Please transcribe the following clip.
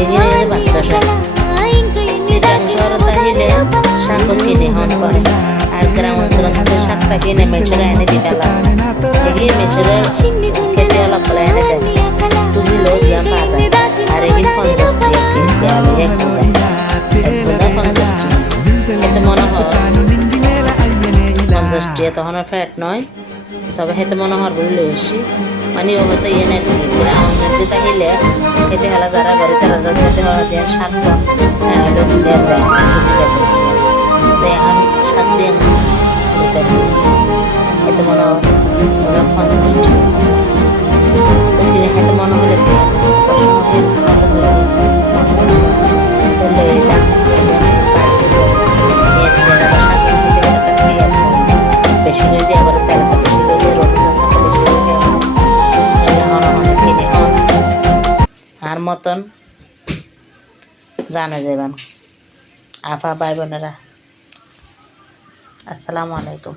এগিয়ে বাচ্চা সিটাং শহরে তাহিলে শাক কিনে হন করে আর গ্রাম অঞ্চল থেকে শাকটা কিনে মেচুরে এনে দিতালা এগিয়ে মেচুরে খেতে অল্প করে এনে দেয় বুঝিল গ্রাম পাওয়া যায় আর এগিয়ে 50 টাকা দেওয়া এক বুদা 50 টাকা এতে মনে হয় 50 টাকা তখন ফ্যাট নয় তবে হেতে মনে হয় বলে এসছি মানে ও হয়তো ইয়ে নাকি গ্রাম যে তাহিলে খেতে হেলা যারা ঘরে তারা খেতে হওয়া দিয়ে শাক লোক দেয় এখন শাক দিয়ে এতে মনে হয় 50 টাকা তো তিনি হাতে মনে হলে বেশি করে দিয়ে আবার তেলটা বেশি করে দিয়ে রসুনটা বেশি করে দিয়ে কিনে হন আর মতন জানা যাবেন আপা ভাই বোনেরা আসসালামু আলাইকুম।